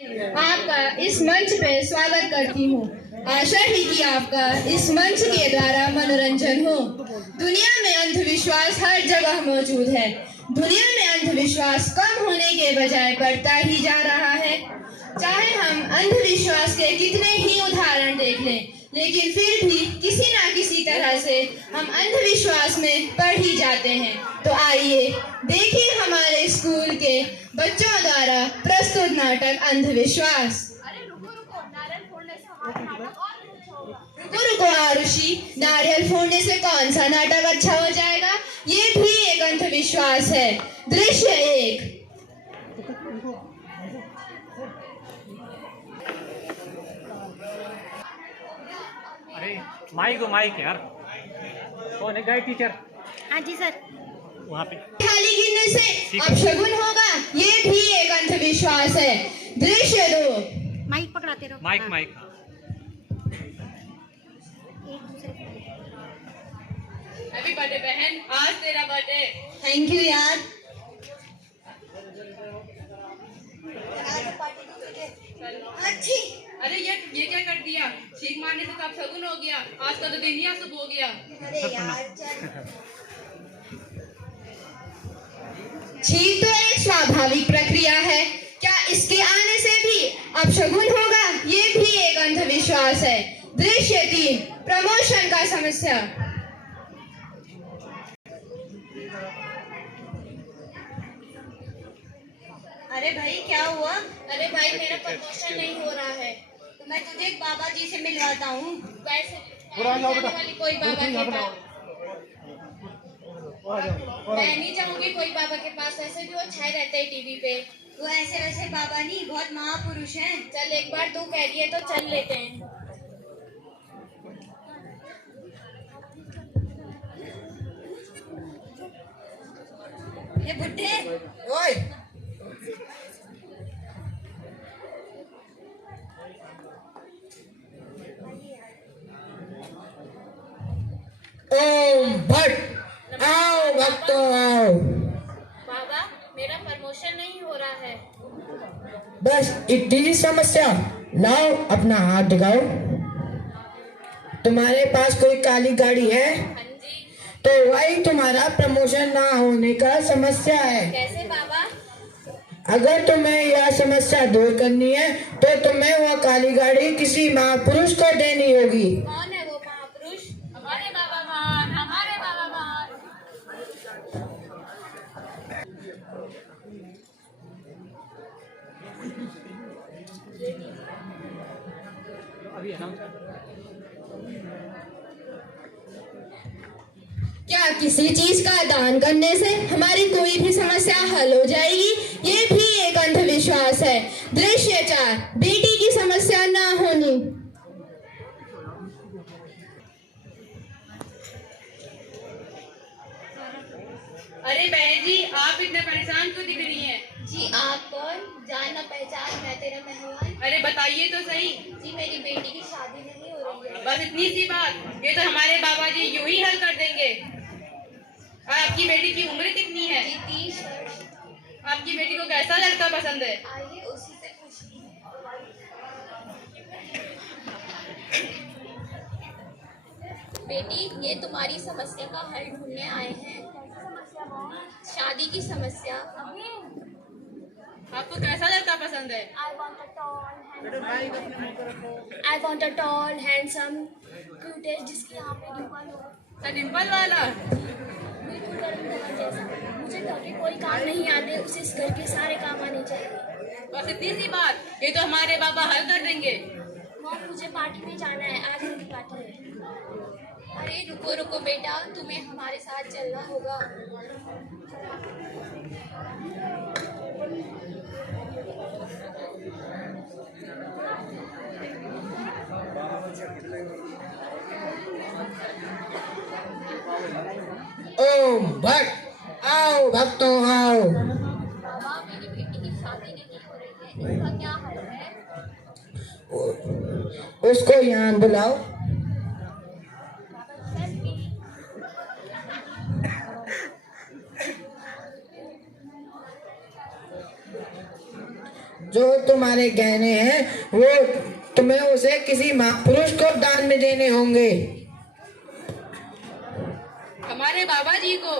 आपका इस मंच पे स्वागत करती हूँ। आशा ही कि आपका इस मंच के द्वारा मनोरंजन हो। दुनिया में अंधविश्वास हर जगह मौजूद है। दुनिया में अंधविश्वास कम होने के बजाय बढ़ता ही जा रहा है। चाहे हम अंधविश्वास के कितने ही उदाहरण देख लें, लेकिन फिर भी किसी ना किसी तरह से हम अंधविश्वास में पड़ ही जाते हैं। तो आइए देखिए हमारे स्कूल के बच्चों द्वारा प्रस्तुत नाटक अंधविश्वास। रुको आरुषि, नारियल फोड़ने से कौन सा नाटक अच्छा हो जाएगा? ये भी एक अंधविश्वास है। दृश्य 1। अरे माइक यार, कौन है? Guide teacher. हाँ जी सर। वहाँ पे थाली गिनने से अपशगुन होगा, ये भी एक अंधविश्वास है। दृश्य 2। माइक पकड़ाते रहो। माइक हाँ। माइक एक दूसरे को। हैप्पी बर्थडे बहन, आज तेरा बर्थडे। थैंक यू यार। अच्छी। अरे ये क्या कर दिया? छींक मारने से तो अब शगुन हो गया। आज का तो दिन ही अशुभ हो गया। अरे यार छींक तो एक स्वाभाविक प्रक्रिया है, क्या इसके आने से भी अपशगुन होगा? ये भी एक अंधविश्वास है। दृश्य 3। प्रमोशन का समस्या। अरे भाई क्या हुआ? अरे भाई मेरा प्रमोशन नहीं हो रहा है। तो मैं तुझे बाबा जी से मिलवाता हूँ। वैसे वाली कोई बाबा के पास मैं नहीं चाहूंगी कोई बाबा के पास, ऐसे भी वो छाए रहते हैं टीवी पे। वो ऐसे वैसे बाबा नहीं, बहुत महापुरुष हैं। चल एक बार तू कह दिए तो चल लेते हैं। ये बुड्ढे, ओए ओम भट आओ भक्तों आओ। बाबा मेरा प्रमोशन नहीं हो रहा है। बस इतनी सी समस्या, लाओ अपना हाथ दिखाओ। तुम्हारे पास कोई काली गाड़ी है? हाँ जी। तो वही तुम्हारा प्रमोशन ना होने का समस्या है। कैसे बाबा? अगर तुम्हें यह समस्या दूर करनी है तो तुम्हें वह काली गाड़ी किसी महापुरुष को देनी होगी। कौन है वो महापुरुष? हमारे बाबा महान, हमारे बाबा महान। अभी अनाउंस। क्या किसी चीज का दान करने से हमारी कोई भी समस्या हल हो जाएगी? ये भी एक अंधविश्वास है। दृश्य 4। बेटी की समस्या ना होनी। अरे बहन जी, आप इतने परेशान क्यों दिख रही हैं? जी आप कौन? जाना पहचान, मैं तेरा मेहमान। अरे बताइए तो सही। जी मेरी बेटी की शादी नहीं हो रही है। बस इतनी सी बात, ये तो हमारे बाबा जी यूं ही हल कर देंगे। और आपकी बेटी की उम्र कितनी है? जी 30 वर्ष। आपकी बेटी को कैसा लड़का पसंद है? आइए उसी से पूछिए। बेटी ये तुम्हारी समस्या का हल ढूंढने आए हैं। शादी की समस्या। आपको कैसा लड़का पसंद है? I want a tall, handsome, cutest, जिसकी यहाँ पे डिम्पल हो। तो डिम्पल वाला? बिल्कुल गरम तवा जैसा। मुझे घर के कोई काम नहीं आते, उसे इस घर के सारे काम आने चाहिए। बस इतनी सी बात, ये तो हमारे बाबा हल कर देंगे। मॉम मुझे पार्टी में जाना है, आज मेरी पार्टी है। अरे रुको रुको बेटा, तुम्हें हमारे साथ चलना होगा। ओम भट आओ भक्तों आओ। बाबा मेरी बेटी की शादी नहीं हो रही है, इसका क्या हल है? उसको यहाँ बुलाओ। जो तुम्हारे गहने हैं वो तुम्हें उसे किसी महापुरुष को दान में देने होंगे। हमारे बाबा जी को।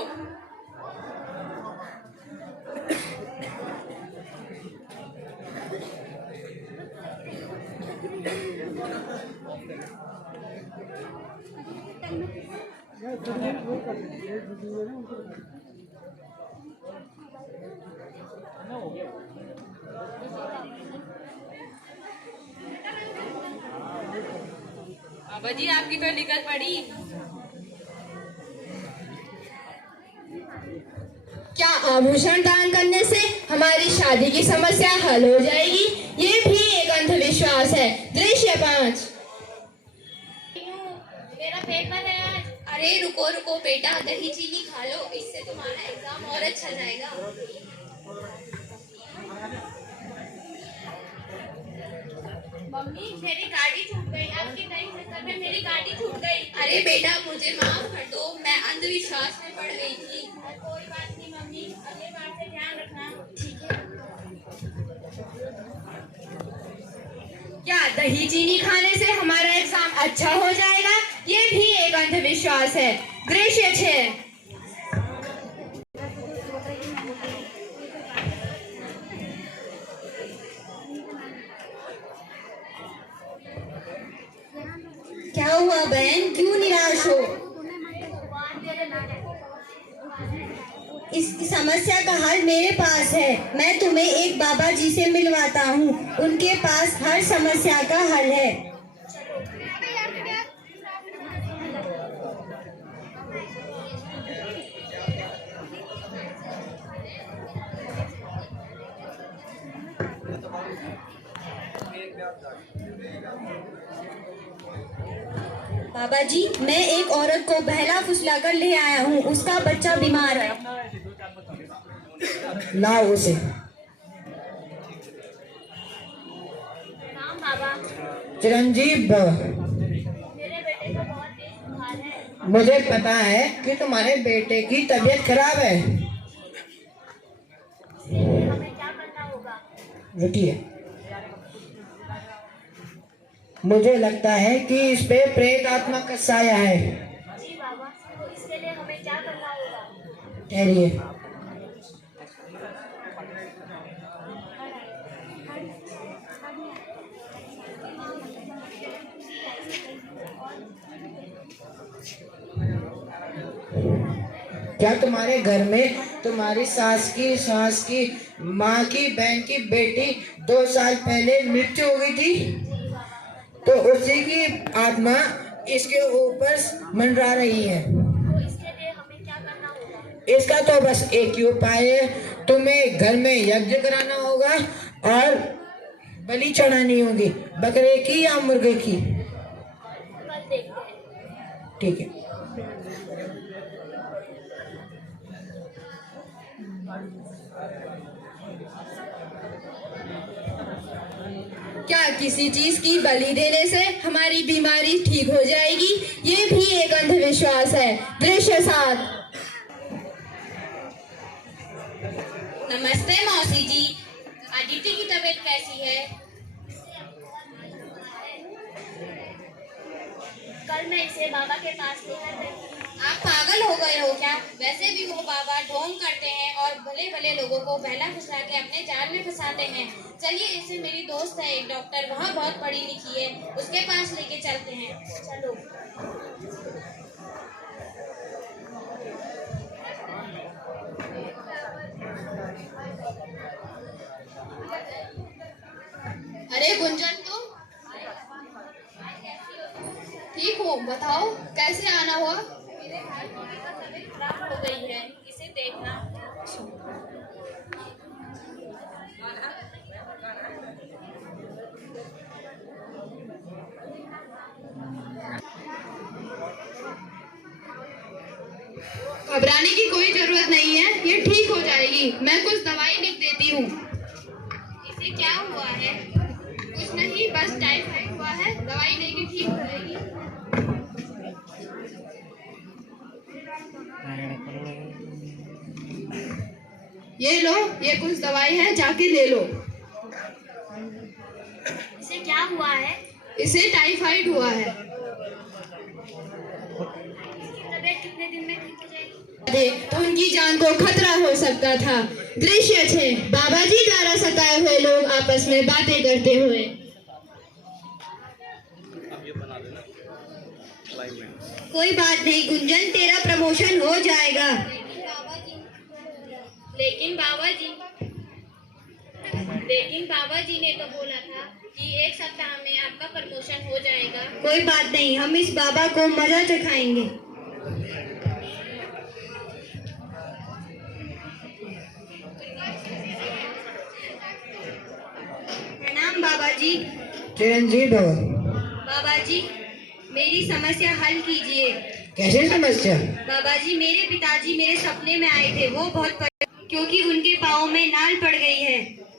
बाबा जी आपकी तो निकल पड़ी। क्या आभूषण दान करने से हमारी शादी की समस्या हल हो जाएगी? ये भी एक अंधविश्वास है। दृश्य 5। मेरा पेपर है आज। अरे रुको रुको बेटा, दही चीनी खा लो, इससे तुम्हारा एग्जाम और अच्छा जाएगा। मम्मी मेरी गाड़ी छूट गई, आपके नए चक्कर में मेरी गाड़ी छूट गई। अरे बेटा मुझे माफ कर दो, मैं अंधविश्वास में पड़ गई थी। कोई बात नहीं मम्मी, अगली बार से ध्यान रखना। ठीक है। क्या दही चीनी खाने से हमारा एग्जाम अच्छा हो जाएगा? ये भी एक अंधविश्वास है। दृश्य 6। क्या हुआ बहन, क्यों निराश हो? इस समस्या का हल मेरे पास है। मैं तुम्हें एक बाबा जी से मिलवाता हूँ, उनके पास हर समस्या का हल है। बाबा जी, मैं एक औरत को बहला फुसला कर ले आया हूँ, उसका बच्चा बीमार है। लाओ उसे। नाम बाबा। चिरंजीव भव। मेरे बेटे को बहुत तेज बुखार है। मुझे पता है कि तुम्हारे बेटे की तबीयत खराब है। हमें क्या करना होगा? रुकिए, मुझे लगता है कि इस पे प्रेत आत्मा का साया है। जी बाबा, तो इसके लिए हमें क्या करना होगा? ठहरिए। क्या तुम्हारे घर में तुम्हारी सास की माँ की बहन की बेटी 2 साल पहले मृत्यु हो गई थी? तो उसी की आत्मा इसके ऊपर मंडरा रही है। तो इसके लिए हमें क्या करना होगा? इसका तो बस एक ही उपाय है, तुम्हें घर में यज्ञ कराना होगा और बलि चढ़ानी होगी, बकरे की या मुर्गे की। कल देखते हैं। ठीक है। क्या किसी चीज की बलि देने से हमारी बीमारी ठीक हो जाएगी? ये भी एक अंधविश्वास है। दृश्य 7। नमस्ते मौसी जी, आदित्य की तबीयत कैसी है? कल मैं इसे बाबा के पास लेकर गई। आप पागल हो गए हो क्या? वैसे भी वो बाबा ढोंग करते हैं और भले भले लोगों को बहला फुसला के अपने जाल में फंसाते हैं। चलिए, इसे मेरी दोस्त है एक डॉक्टर, वहाँ बहुत पढ़ी लिखी है, उसके पास लेके चलते हैं। चलो। अरे गुंजन, तुम ठीक हो? बताओ कैसे आना हुआ? मेरे भाई की तबीयत खराब हो गई है, इसे देखना। घबराने की कोई जरूरत नहीं है, ये ठीक हो जाएगी। मैं कुछ दवाई लिख देती हूँ। इसे क्या हुआ है? कुछ नहीं, बस टाइफाइड हुआ है, दवाई लेके ठीक हो जाएगी। ये लो, ये कुछ दवाई है, जाके ले लो। हुआ है? इसे टाइफाइड हुआ है। इसकी तबीयत कितने दिन में ठीक हो जाएगी? तो उनकी जान को खतरा हो सकता था। दृश्य 6, बाबा जी द्वारा सताए हुए लोग आपस में बातें करते हुए। कोई बात नहीं गुंजन, तेरा प्रमोशन हो जाएगा। लेकिन बाबा जी ने तो बोला था कि 1 सप्ताह में आपका प्रमोशन हो जाएगा। कोई बात नहीं, हम इस बाबा को मजा चखाएंगे। प्रणाम बाबा जी। चिरंजीव भव। बाबा जी मेरी समस्या हल कीजिए। कैसी समस्या? बाबा जी मेरे पिताजी मेरे सपने में आए थे, वो बहुत क्योंकि उनके पाँव में नाल पड़ गई है।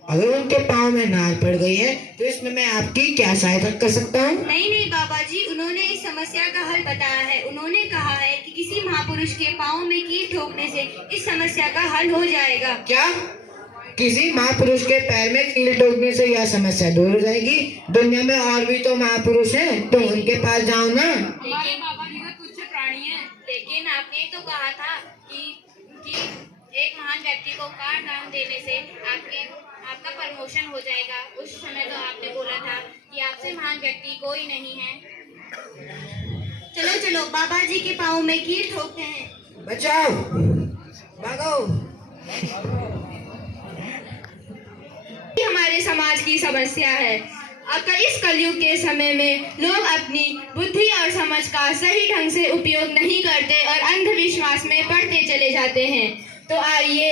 अगर उनके पाँव में नाल पड़ गई है तो इसमें मैं आपकी क्या सहायता कर सकता हूँ? नहीं बाबा जी, उन्होंने इस समस्या का हल बताया है। उन्होंने कहा है कि किसी महापुरुष के पाँव में कील ठोकने से इस समस्या का हल हो जाएगा। क्या किसी महापुरुष के पैर में कील ठोकने से यह समस्या दूर हो जाएगी? दुनिया में और भी तो महापुरुष हैं, तो उनके पास जाओ ना। लेकिन आपने तो कहा था कि एक महान व्यक्ति को कार दान देने से आपका प्रमोशन हो जाएगा। उस समय तो आपने बोला था कि आपसे महान व्यक्ति कोई नहीं है। चलो चलो बाबा जी के पाँव में कील ठोकते हैं। बचाओ, भागो। हमारे समाज की समस्या है। अब इस कलयुग के समय में लोग अपनी बुद्धि और समझ का सही ढंग से उपयोग नहीं करते और अंधविश्वास में पड़ते चले जाते हैं। तो आइए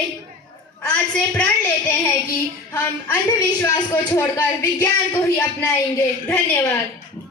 आज से प्रण लेते हैं कि हम अंधविश्वास को छोड़कर विज्ञान को ही अपनाएंगे। धन्यवाद।